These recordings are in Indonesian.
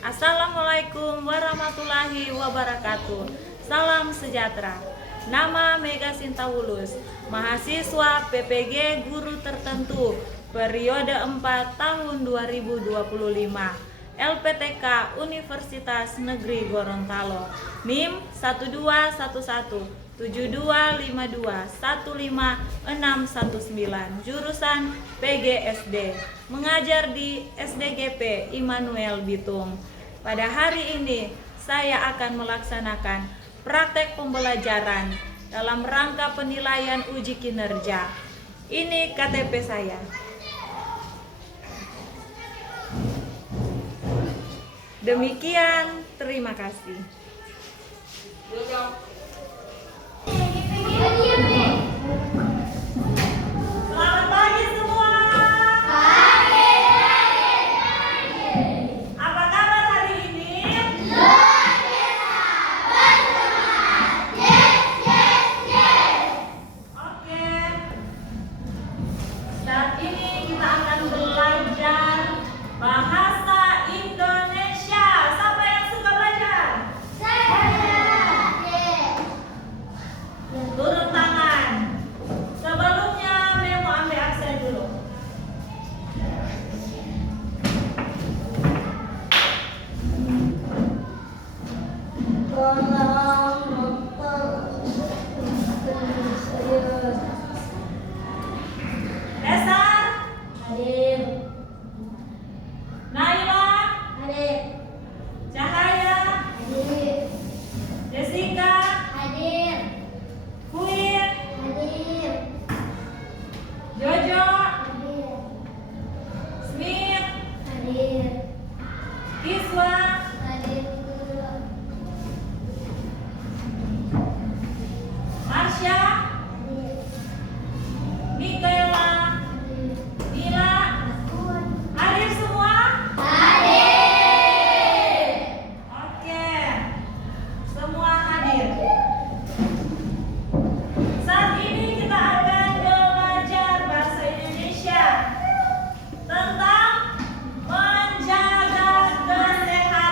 Assalamualaikum warahmatullahi wabarakatuh. Salam sejahtera. Nama Mega Sinta Wulus, mahasiswa PPG Guru Tertentu periode 4 tahun 2025, LPTK Universitas Negeri Gorontalo, NIM 121172521569, jurusan PGSD, mengajar di SDGP Immanuel Bitung. Pada hari ini saya akan melaksanakan praktek pembelajaran dalam rangka penilaian uji kinerja. Ini KTP saya. Demikian, terima kasih. Selamat pagi semua. Apa kabar hari ini? Oke. Saat ini kita akan belajar bahasa Indonesia. Siapa yang suka belajar? Turun tangan. Sebelumnya Memo ambil absen dulu. Desar, Hadir. Naila, Hadir. Cahaya, Hadir. Jessica, Hadir. Queen, Hadir. Jojo, Hadir. Smith, Hadir. Kiswa, Hadir. Marsha, Hadir. Mikaela, Hadir. Nila, hadir semua? Hadir. Oke, semua hadir. Saat ini kita akan belajar bahasa Indonesia tentang menjaga kesehatan.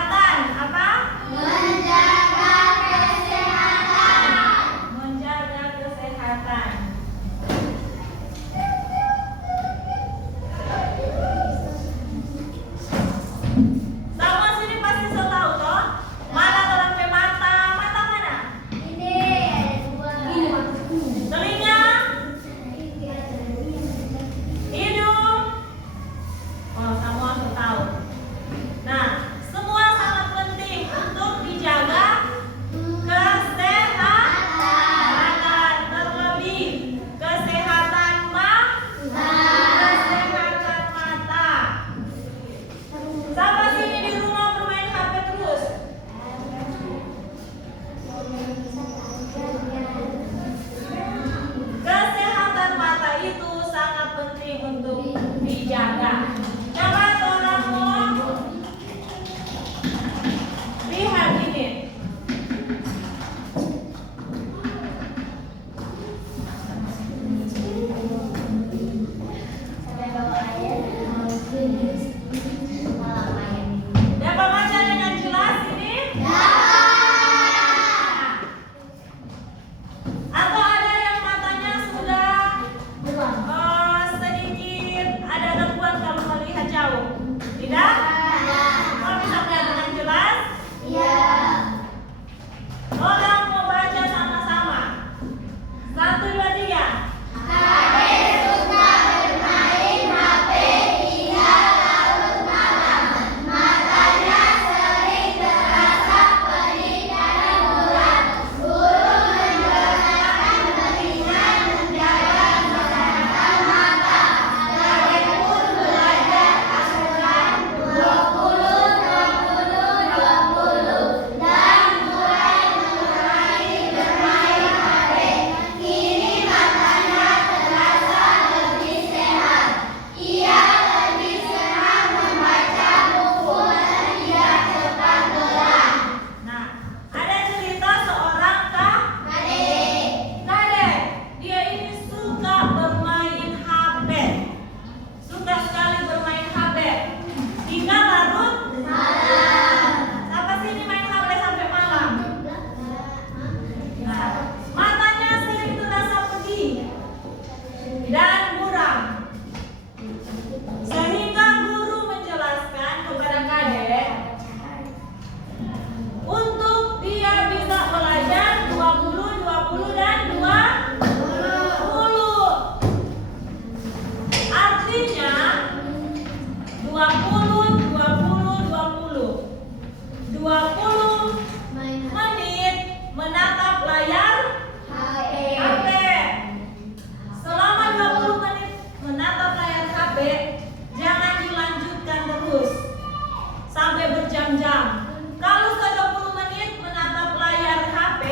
berjam-jam. Kalau sudah 20 menit menatap layar HP,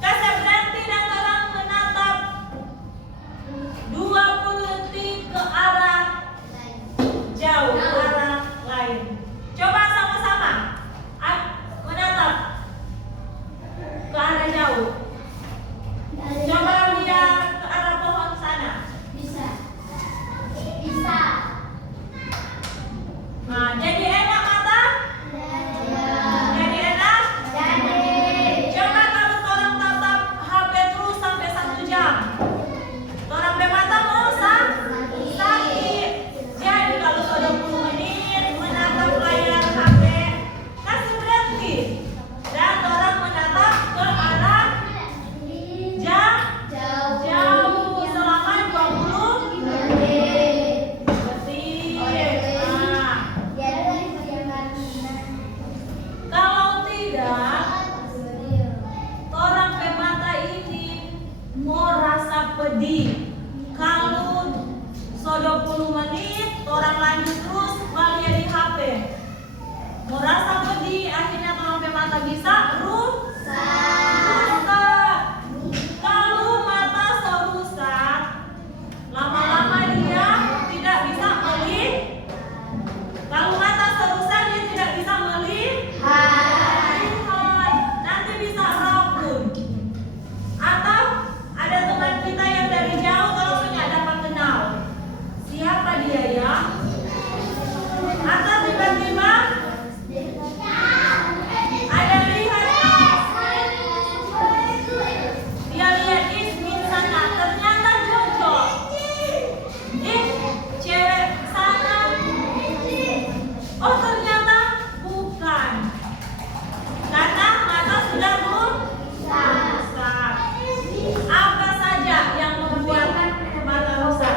Kasep berhenti dan orang menatap 20 detik ke arah jauh, ke arah lain. Coba sama-sama menatap ke arah jauh. Coba lihat ke arah pohon sana. Bisa. Nah, jadi enak mata? Jadi enak? Coba kalau orang tatap HP terus sampai 1 jam, orang mata mau sakit. Jadi kalau sudah 20 menit menatap layar HP, kasih berhenti dan orang menatap ke arah jauh selama 20 detik. Nah, kalau tidak, orang pemata ini mau rasa pedih. Kalau sudah 20 menit, orang lanjut terus balik di HP. Mau rasa pedih, akhirnya orang pemata bisa rusak. Kalau mata serusak, lama-lama dia tidak bisa melihat. Kalau mata serusak dia tidak bisa melihat, nanti bisa rabun. Atau ada teman kita yang dari jauh kalau tidak dapat kenal, siapa dia ya? Atau tiba-tiba ada lihat dia lihat Ismin sana, ternyata Jojo. Cewek sana. Oh ternyata bukan. Karena mata sudah rusak. Apa saja yang membuat mata rusak?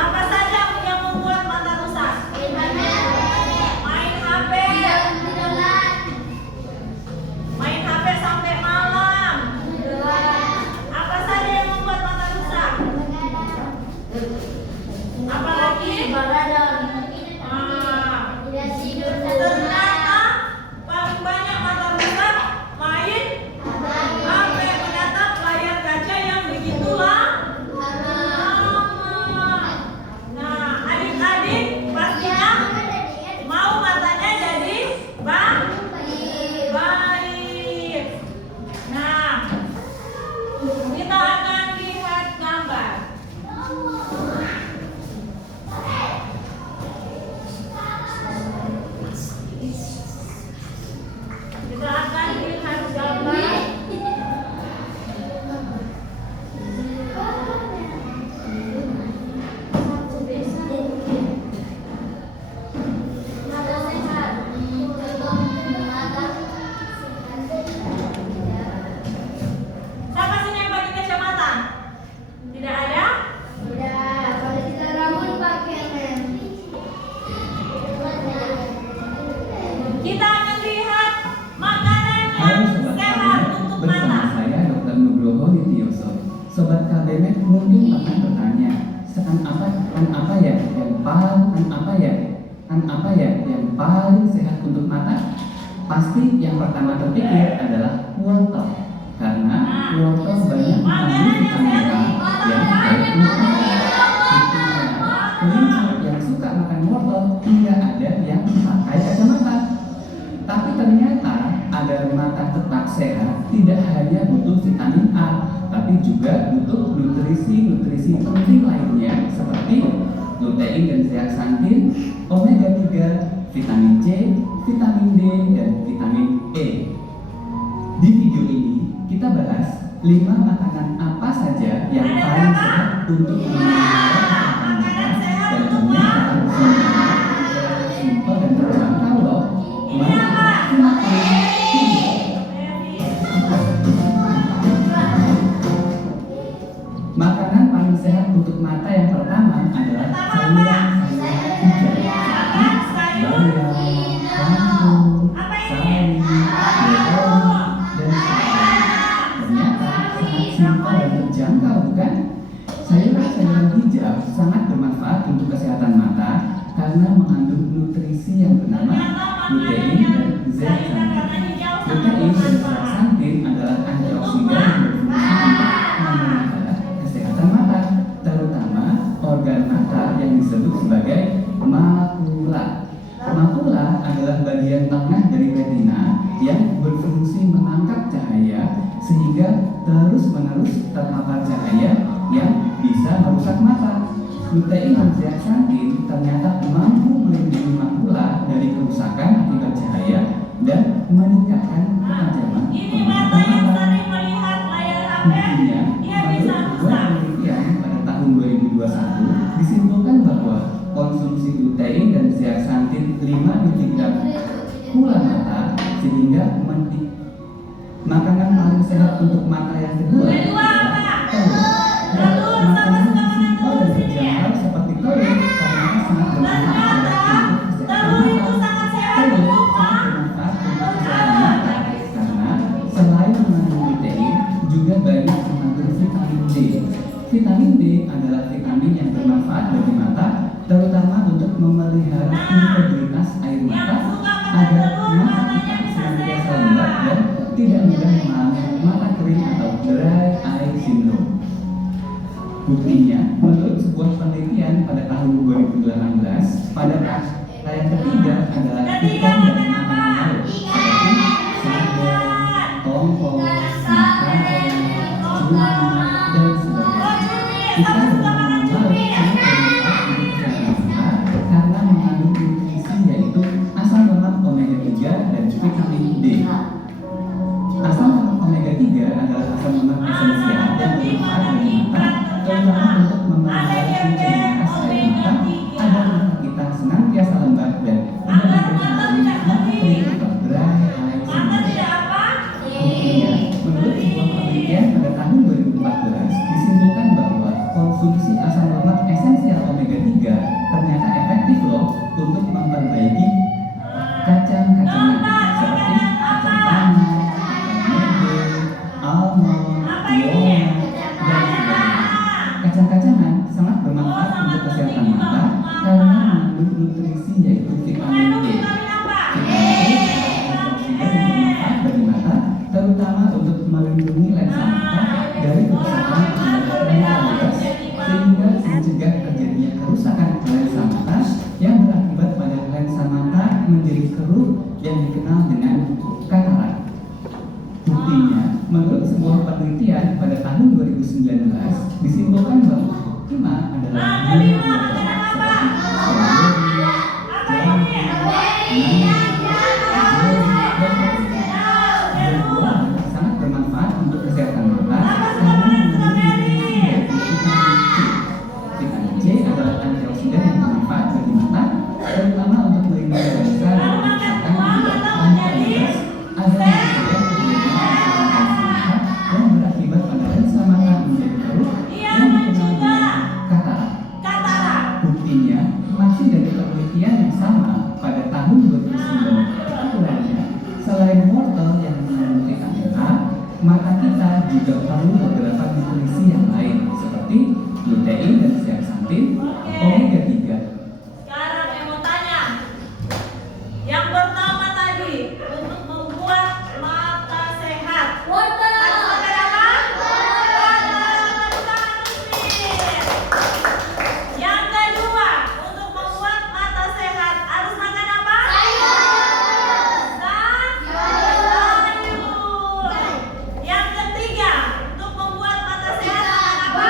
Apa saja yang membuat mata rusak? Main HP. Main HP sampai malam. Apa saja yang membuat mata rusak? Apalagi? Ternyata paling banyak mata rusak main HP, menatap layar kaca yang begitu lama. Nah, adik-adik pastinya mau matanya jadi baik. Nah, kita akan lihat gambar. Kita akan lihat gambar. Siapa sini yang pakai kacamata? Tidak ada? Kita akan lihat makanan Halo yang Sobat sehat KBMet, untuk bersama mata. saya Dr. Nugroho Ditioso. Sobat KBMet mungkin pernah bertanya, apa ya yang paling sehat untuk mata? Pasti yang pertama terpikir adalah wortel, karena wortel banyak mengandung vitamin A yang baik untuk mata. Kelinci yang suka makan wortel tidak ada yang pakai kacamata. Tapi ternyata agar mata tetap sehat tidak hanya butuh vitamin A, tapi juga butuh nutrisi penting lainnya seperti lutein dan zeaxanthin, omega 3, vitamin C, vitamin D, dan vitamin E. Di video ini kita bahas 5 makanan apa saja yang paling sehat untuk memelihara kesehatan mata, dan ternyata semuanya simpel dan terjangkau loh. Mari simak video. Makanan paling sehat untuk mata yang pertama adalah sayuran hijau, bayam, kangkung, sawi, brokoli, dan sayur. Ternyata sangat simpel dan terjangkau, bukan? Sayuran-sayuran hijau sangat bermanfaat untuk kesehatan sehingga terus-menerus terpapar cahaya yang bisa merusak mata. Lutein dan zeaxanthin ternyata mampu melindungi makula dari kerusakan akibat cahaya dan meningkatkan ketajaman Ini penglihatan mata yang mata. sering melihat layar HP, Buktinya, dia bisa menurut sebuah rusak. penelitian pada tahun 2021 disimpulkan bahwa konsumsi lutein dan zeaxanthin 5 mg pula mata sehingga makanan paling sehat untuk mata yang kedua Kedua apa? telur. Telur Makanan sama-sama yang simpel dan sini ya. berjangkau seperti telur ternyata sangat bermanfaat Ternyata untuk kesehatan telur itu mata. sangat sehat Telur untuk sangat bermanfaat untuk kesehatan mata karena selain mengandung protein juga banyak mengandung vitamin D. Vitamin D adalah vitamin yang bermanfaat bagi mata, terutama untuk memelihara integritas air mata agar mata kita senantiasa lembab dan tidak mudah mengalami mata kering atau dry eye syndrome. Buktinya, menurut sebuah penelitian pada tahun 2018, pada yang ketiga adalah ikan dan makanan laut seperti sarden, tongkol, makarel, tuna, dan sebagainya. Ikan dan makanan laut sangat bermanfaat untuk kesehatan mata karena mengandung nutrisi yaitu asam lemak omega 3 dan vitamin D. Asam lemak omega 3 adalah asam lemak esensial yang bermanfaat bagi mata, terutama untuk memelihara integritas air mata agar mata kita senantiasa lembab dan tidak mengalami mata kering atau dry eye Mata syndrome. tidak apa? Buktinya, menurut sebuah penelitian pada tahun 2014 disimpulkan bahwa konsumsi asam lemak esensial omega 3 ternyata efektif loh untuk memperbaiki kacang-kacangan seperti kacang tanah, kacang mede, almond, walnut, dan sebagainya. Kacang-kacangan sangat bermanfaat untuk kesehatan mata karena mengandung nutrisi yaitu vitamin D. Vitamin D adalah antioksidan yang bermanfaat bagi mata, terutama untuk melindungi lensa mata dari kerusakan akibat radikalitas sehingga mencegah terjadinya kerusakan lensa mata yang berakibat pada lensa mata menjadi keruh yang dikenal dengan katarak. Buktinya, menurut sebuah penelitian pada tahun 2019 disimpulkan bahwa lima adalah buah sangat bermanfaat untuk kesehatan mata karena mengandung nutrisi yaitu vitamin C. Vitamin C adalah antioksidan yang bermanfaat bagi mata, terutama untuk melindungi lensa dari kerusakan akibat radikalitas agar mencegah terjadinya kerusakan lensa mata yang berakibat pada lensa mata menjadi keruh yang dikenal dengan katarak. Buktinya, masih dari penelitian yang sama pada tahun 2009 lainnya, selain wortel yang mengandung vitamin A, mata kita juga perlu beberapa nutrisi yang lain seperti lutein dan zeaxanthin, omega 3. Sekarang saya mau tanya. Yang pertama tadi untuk membuat mata sehat. Wortel. Harus makan apa? Wortel. Yang kedua, untuk membuat mata sehat harus makan apa? Sayur. Yang ketiga, untuk membuat mata sehat makan apa?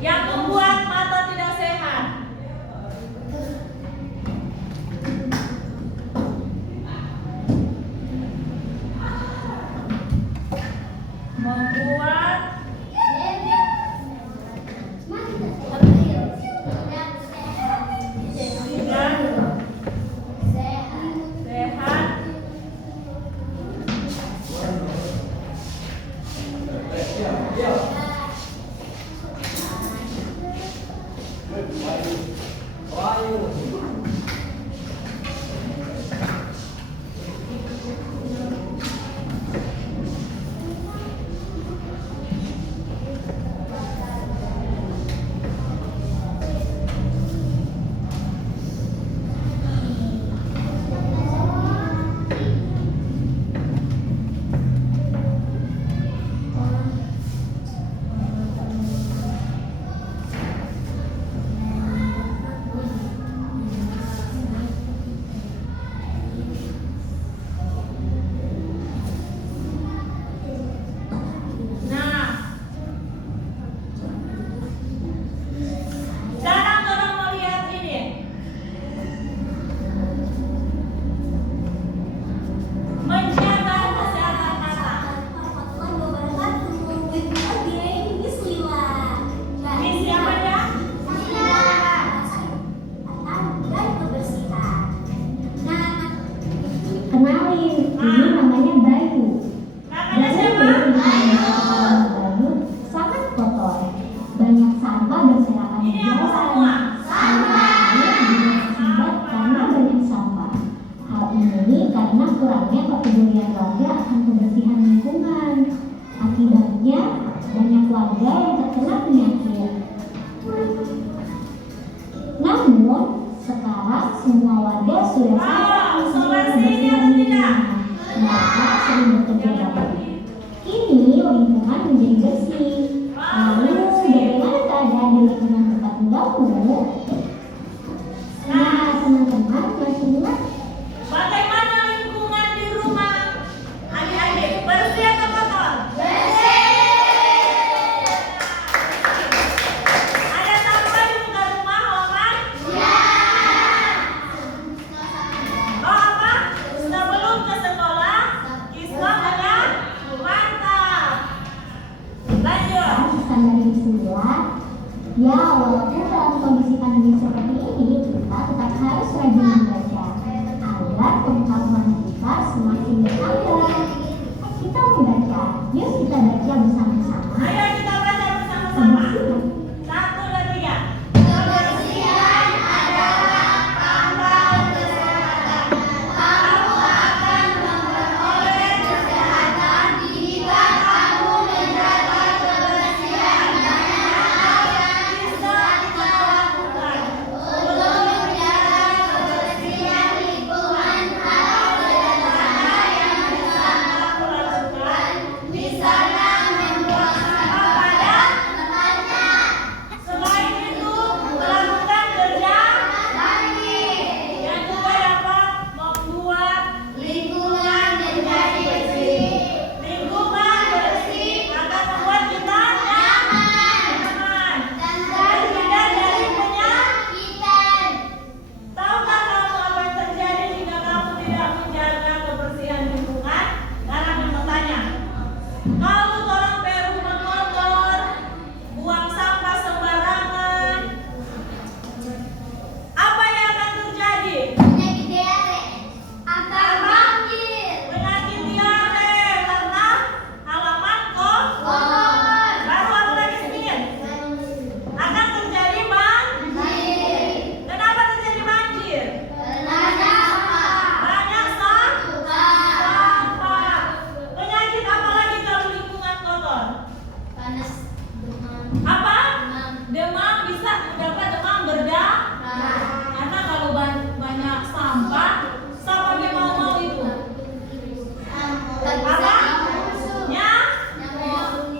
Yang membuat mata tidak sehat. Membuat tidak sehat. Nah, sekarang orang mau lihat ini. Menjaga kesehatan mata. Miss siapa ya? Kenalin, ini namanya Bayu. Namanya siapa? Bayu sangat kotor, banyak sampah berserakan di Ini apa jalan. semua? Air akibat karena banyak sampah. Hal ini karena kurangnya kepedulian warga akan kebersihan lingkungan. Akibatnya banyak warga yang terkena penyakit. Namun sekarang semua warga sudah sadar Wow, so mengenai bersih ini kebersihan atau tidak? lingkungan. Mereka sering bekerja bakti. Kini lingkungan menjadi bersih. Lalu bagaimana keadaan di lingkungan tempat tinggalmu? Nah, teman-teman masih ingat? Bagaimana lingkungan di rumah adik-adik? Bersih atau kotor? Ada sampah di muka rumah, halaman? Oh apa? Sebelum ke sekolah, Islam ada? Mantap. Lanjut. Pesan dari Bismillah. Ya, walaupun dalam kondisi pandemi seperti ini, kita tetap harus rajin membaca agar pengetahuan kita semakin bertambah. Kita membaca, yuk kita baca bersama-sama. Ayo kita baca bersama-sama. Kebersihan. 1, 2, 3. Kebersihan adalah pangkal kesehatan. Kamu akan memperoleh kesehatan jika kamu menjaga kebersihan. Banyak hal yang bisa kita lakukan untuk menjaga kebersihan lingkungan. Hal sederhana yang bisa kamu lakukan, misalnya membuang sampah pada tempatnya. Selain itu, melakukan kerja yang juga dapat membuat Lingkungan menjadi bersih. lingkungan bersih akan membuat kita nyaman dan terhindar dari penyakit. Tahukah kamu apa yang terjadi jika kamu tidak menjaga kebersihan lingkungan? Sekarang yang bertanya, kalau orang Peru mengotor, buang sampah sembarangan, apa yang akan terjadi? Penyakit diare akan banjir. Penyakit diare karena halaman kotor. Baru aku lagi sedikit. Akan terjadi banjir. Kenapa terjadi banjir? Banyak sampah. Penyakit apa lagi kalau lingkungan kotor? Panas, demam, Apa? Demam, bisa dapat demam berdarah. Karena kalau banyak sampah, siapa yang mau itu? Apa? Ya?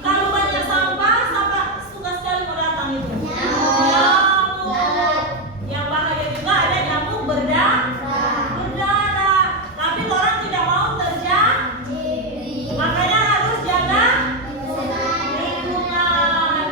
Kalau banyak sampah, siapa suka sekali mau datang itu? Nyamuk. Yang bahaya juga ada nyamuk berdarah. Tapi orang tidak mau terjadi. Makanya harus jaga lingkungan.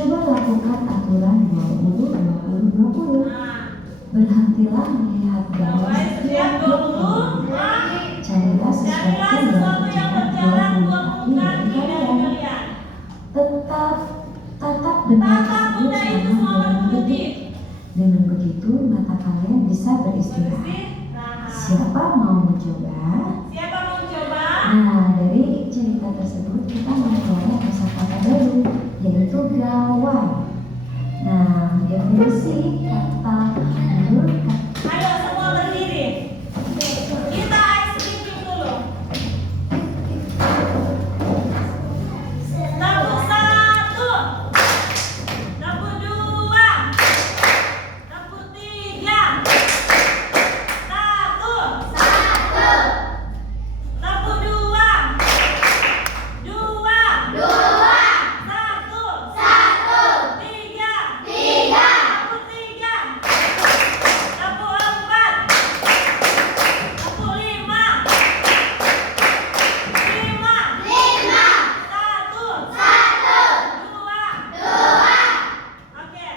Coba lakukan aturan 20-20-20. Berhentilah melihat garis Siap 20. Carilah sesuatu yang berjalan 20 kaki dari kalian. Tatap benda tersebut selama 20 detik. Dengan begitu mata kalian bisa beristirahat. Siapa mau mencoba? Siapa mau coba? Nah, dari cerita tersebut kita mempelajari kosakata baru, yaitu gawai. Nah, definisi kata menurut kata Ayo semua berdiri. Kita ice breaking dulu. Tabung 1, tabung 2, tabung 3, 1, tabung 2, 2, 1, 3, tabung 3, tabung 4, tabung 5, 1, 2. Oke,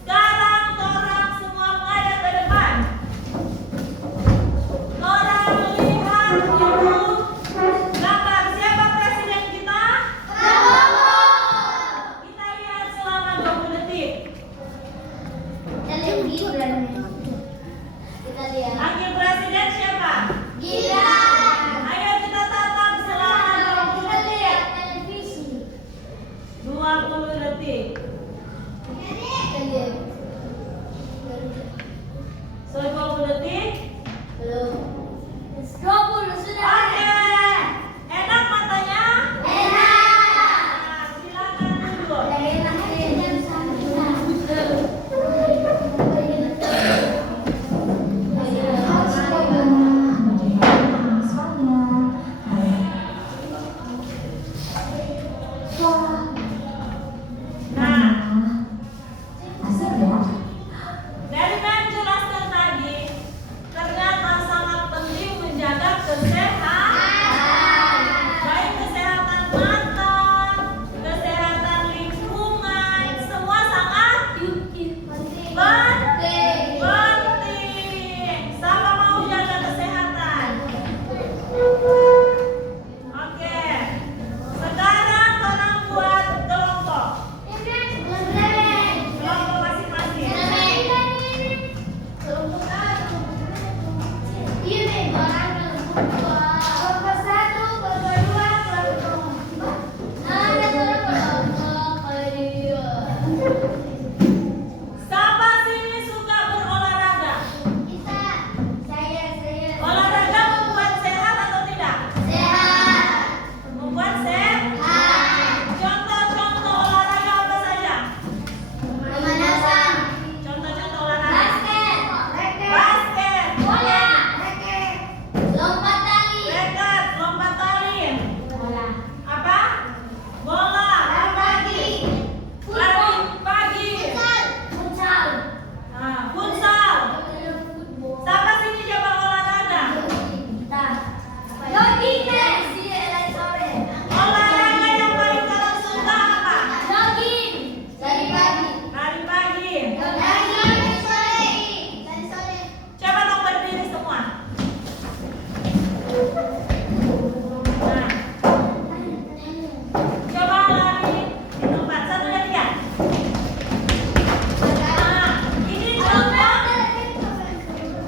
sekarang orang semua menghadap ke depan. Orang lihat dulu gambar siapa presiden kita? Kita lihat selama 20 detik. Wakil presiden siapa? Ayo kita tatap selama 20 detik. 20 detik. So 20 detik. Oke. Enak matanya? Nah, silakan duduk. Nah, asik ya. dari yang jelaskan tadi, ternyata sangat penting menjaga kesehatan, baik kesehatan mata, kesehatan lingkungan, semua sangat penting. Siapa mau jaga kesehatan? Oke, sekarang orang buat kelompok masing-masing. Siapa sini suka berolahraga? Olahraga membuat sehat atau tidak? Membuat sehat. Contoh-contoh olahraga apa saja? Contoh-contoh olahraga. Basket, rekat, lompat tali. Apa? Bola, lari pagi. Nah, futsal. Siapa sini coba olahraga? Olahraga yang paling kalian suka apa? Lari pagi. Coba dong berdiri semua. Nah, coba lari di tempat 1, 2, 3. Nah, ini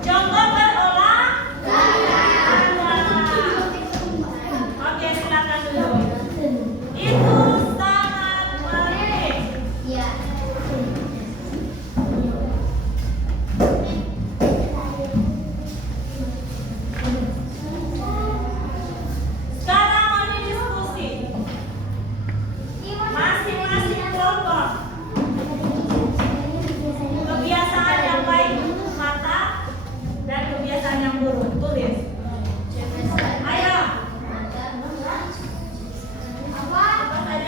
contoh berolahraga. Oke, silakan dulu. Itu sangat penting. Sekarang mau diskusi. Masing-masing kelompok kebiasaan yang baik untuk mata dan kebiasaan yang buruk. Tulis. Ayo. Apa saja?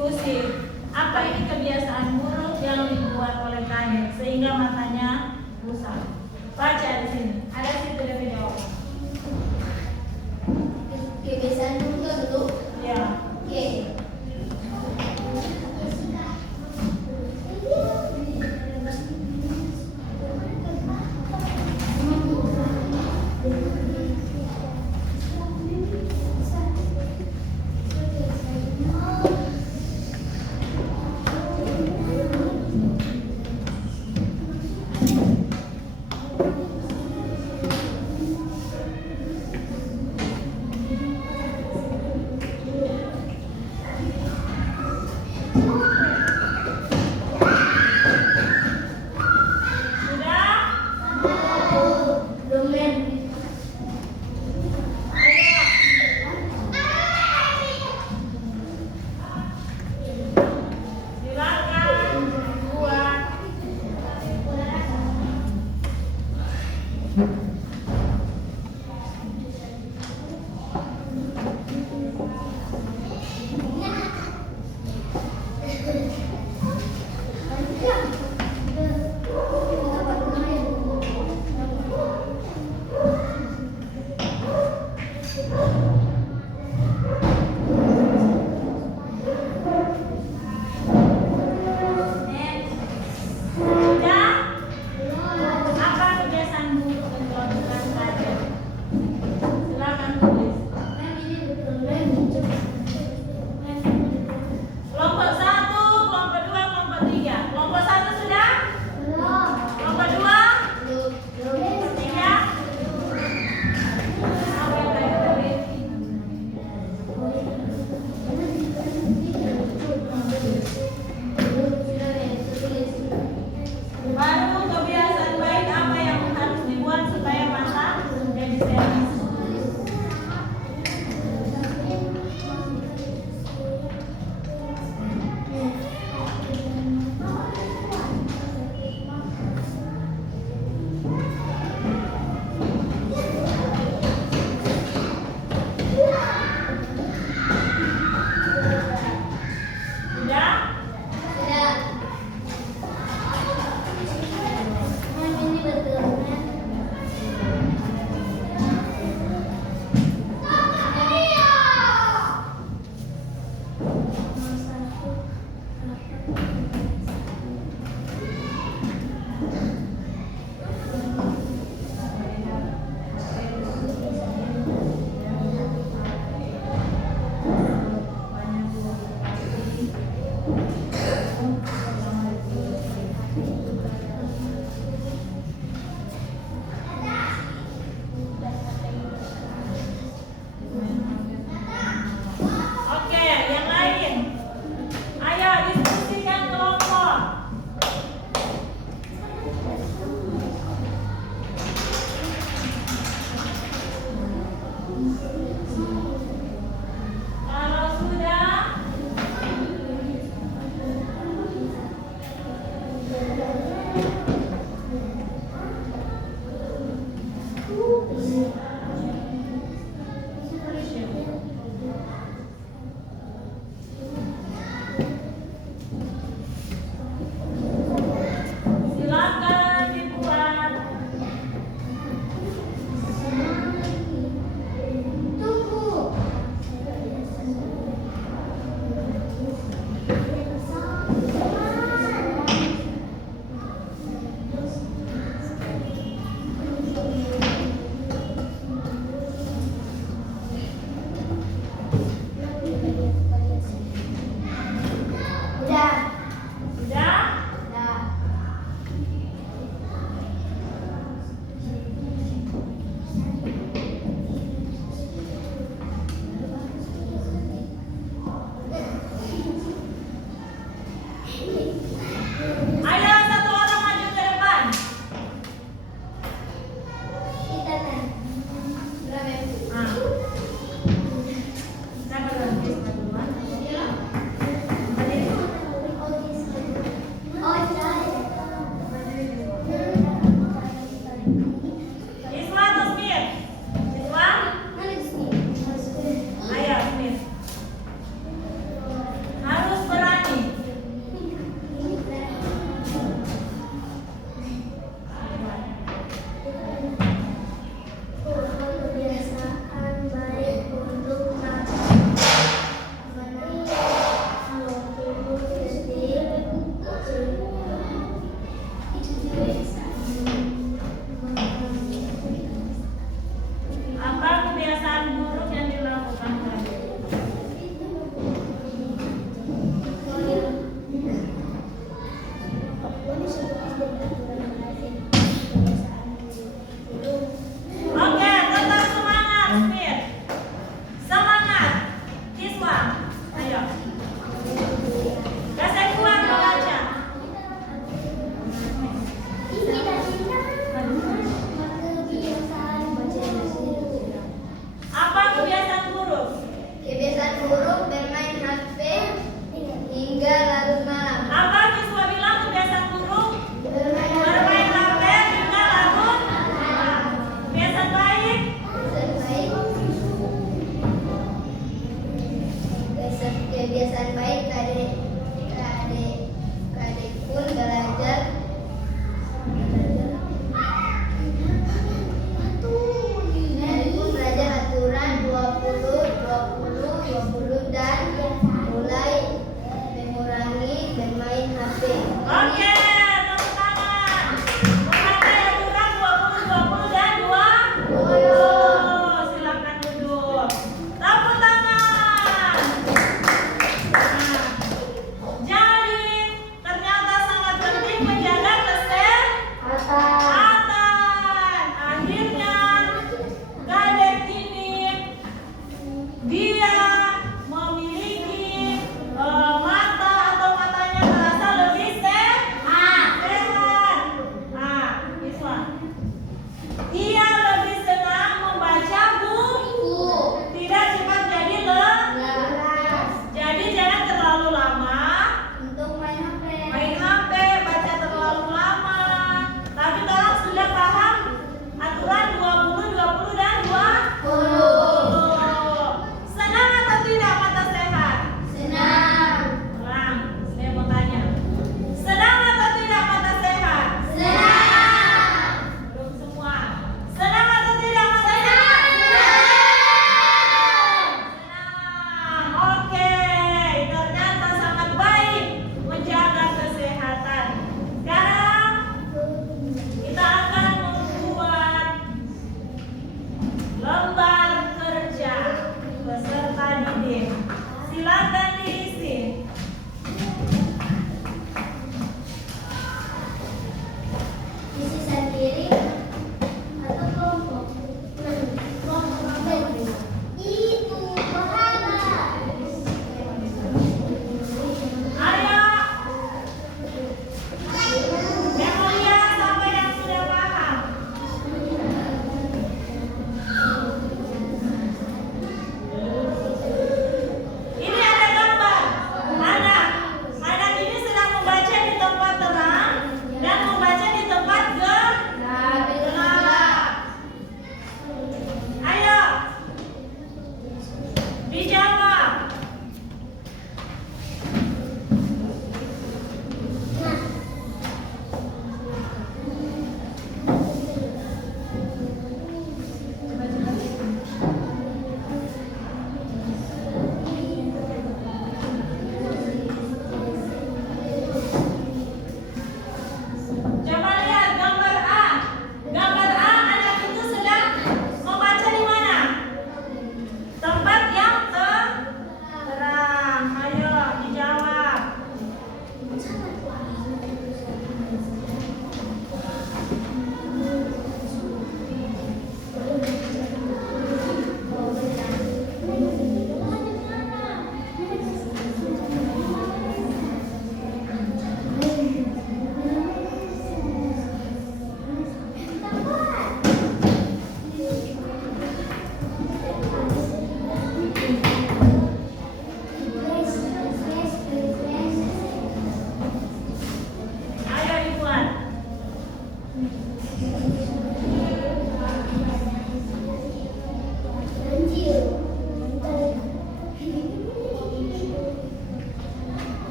berdiskusi. Apa ini kebiasaan buruk yang dibuat oleh kalian sehingga matanya rusak? Baca di sini. Ada situ dia jawab. Kebiasaan buruk dulu. Ya. Oke. Oke, tepuk tangan. Berapa yang kurang? 20, 20 dan 2. Silakan duduk. Tepuk tangan. Nah, jadi ternyata sangat penting menjaga kesehatan. Akhirnya Gadget ini dia memiliki mata atau matanya terasa lebih sehat.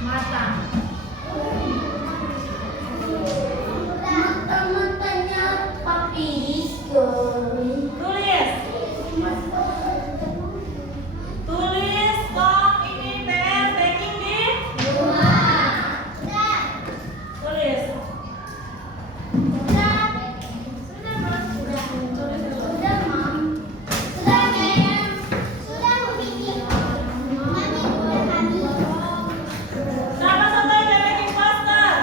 Mata. Mata-matanya papis guys. Tulis. Tulis kong ini PR baking di tulis. Siapa satu yang udah bikin poster?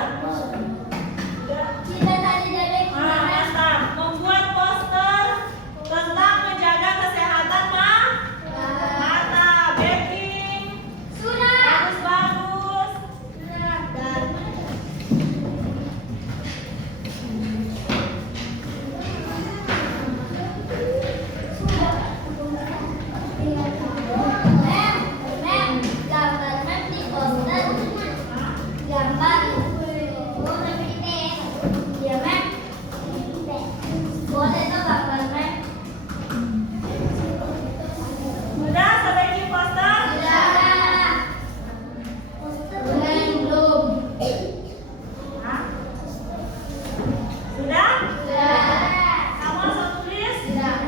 Mantap. Membuat poster tentang menjaga kesehatan mata. Baking. Bagus-bagus. Sudah sampai bikin poster? Hah? Sudah? Kamu langsung tulis? Jangan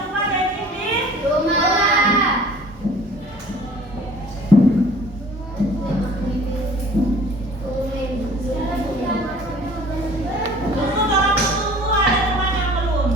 lupa baking di tunggu, tolong tunggu, ada teman yang belum.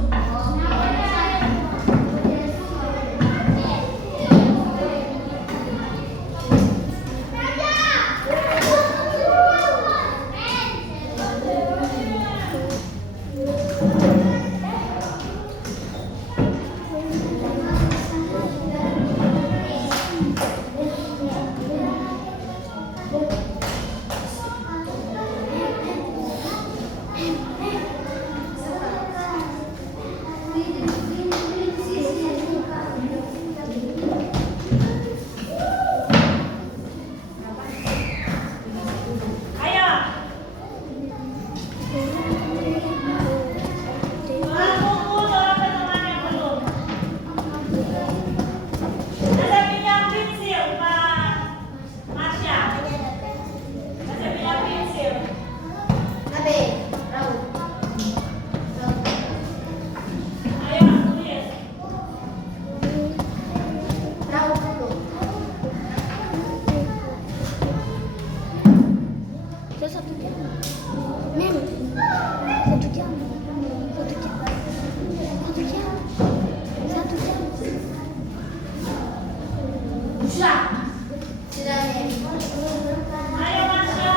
Ayo. Tolong tunggu, tolong ada teman yang belum. Ada pinjam pensil, Pak Marsha. Ada pinjam pensil. Ayo tulis. Ayo Marsha.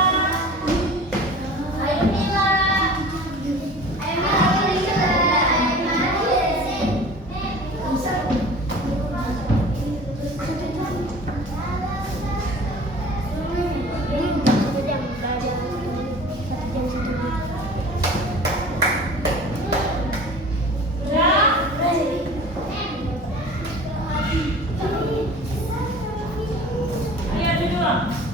Sudah? Ayo duduk.